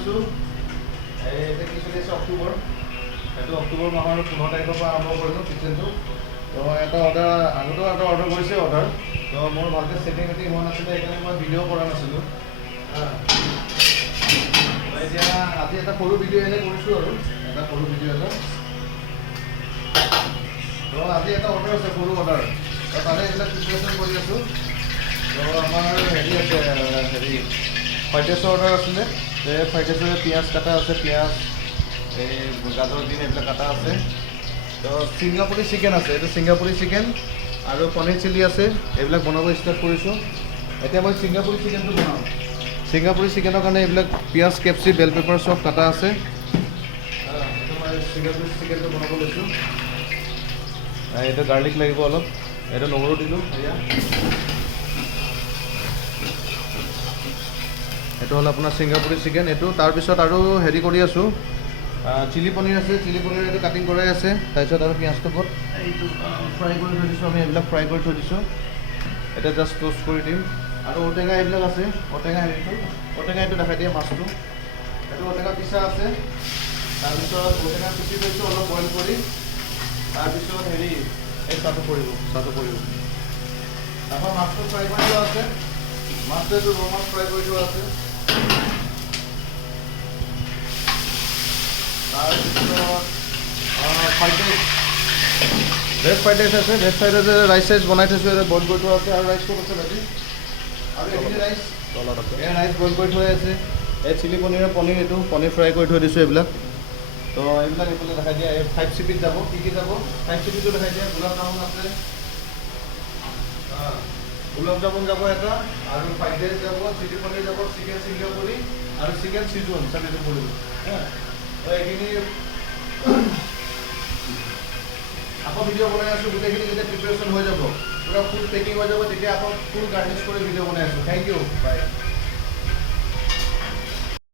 কৰিছোঁ এতিয়া কি চলি আছে অক্টোবৰ এইটো অক্টোবৰ মাহৰ 15 তাৰিখৰ পৰা আৰম্ভ কৰিলোঁ কিটচেনটো তো এটা আগতেও এটা অৰ্ডাৰ কৰিছে তো মোৰ ভালকৈ ছেটিং হোৱা নাছিলে সেইকাৰণে মই ভিডিঅ' কৰা নাছিলোঁ এতিয়া আজি এটা সৰু ভিডিঅ' এনেই কৰিছোঁ আৰু এটা সৰু ভিডিঅ' এটা তো আজি এটা অৰ্ডাৰ আছে সৰু অৰ্ডাৰ তো তাৰে এইবিলাক প্ৰিপাৰেশ্যন কৰি আছোঁ তো আমাৰ হেৰি আছে ফ্ৰাইড ৰাইচৰ অৰ্ডাৰ আছিলে ফ্ৰাইড ৰাইচৰ পিঁয়াজ কাটা আছে পিঁয়াজ এই গাজৰ বিন এইবিলাক কাটা আছে তো ছিংগাপুৰী চিকেন আছে এইটো ছিংগাপুৰী চিকেন আৰু পনীৰ চিলি আছে এইবিলাক বনাব ষ্টাৰ্ট কৰিছোঁ এতিয়া মই ছিংগাপুৰী চিকেনটো বনাওঁ ছিংগাপুৰী চিকেনৰ কাৰণে এইবিলাক পিঁয়াজ কেপচি বেল পেপাৰ চব কাটা আছে এইটো মই ছিংগাপুৰী চিকেনটো বনাব লৈছোঁ এইটো গাৰ্লিক লাগিব অলপ এইটো নহৰু দিলোঁ এয়া এইটো হ'ল আপোনাৰ ছিংগাপুৰী চিকেন এইটো তাৰপিছত আৰু হেৰি কৰি আছোঁ চিলি পনীৰ আছে চিলি পনীৰ এইটো কাটিং কৰাই আছে তাৰপিছত আৰু পিঁয়াজটো ক'ত এইটো ফ্ৰাই কৰি থৈ দিছোঁ আমি এইবিলাক ফ্ৰাই কৰি থৈ দিছোঁ এতিয়া জাষ্ট টোষ্ট কৰি দিম আৰু ঔটেঙা এইবিলাক আছে ঔটেঙা এইটো দেখাই দিয়ে মাছটো এইটো ঔটেঙা পিছা আছে তাৰপিছত ঔটেঙা পিচি থৈছোঁ অলপ বইল কৰি তাৰপিছত হেৰি এই চাহটো পৰিব তাৰপৰা মাছটো ফ্ৰাই কৰি থোৱা আছে মাছটো এইটো ৰৌ মাছ ফ্ৰাই কৰি থোৱা আছে তাৰপিছত fried rice veg fried rice আছে ভেজ ফ্ৰাইড ৰাইচ ৰাইচ বনাই থৈছোঁ বইল কৰি থোৱা আছে আৰু ৰাইচ ক'ত আছে ভাজি আৰু এইখিনি ৰাইচ তলত আছে এই ৰাইচ বইল কৰি থোৱাই আছে এই চিলি পনীৰ এইটো পনীৰ ফ্ৰাই কৰি থৈ দিছোঁ এইবিলাক তো এইবিলাক এইফালে দেখাই দিয়া এই 5 চিপিত যাব কি যাব 5 চিপিটো দেখাই দিয়া গোলাপ জামুন আছে গোলাপ জামুন যাব এটা আৰু ফ্ৰাইড ৰাইচ যাব চিলি পনীৰ যাব চিকেন ছিংগাপুৰী আৰু চিকেন চিজুন চব এইটো পৰিব তো এইখিনি আকৌ ভিডিঅ' বনাই আছোঁ গোটেইখিনি যেতিয়া প্ৰিপাৰেশ্যন হৈ যাব পূৰা ফুল পেকিং হৈ যাব তেতিয়া আকৌ ফুল গাৰ্নিছ কৰি ভিডিঅ' বনাই আছোঁ থেংক ইউ বাই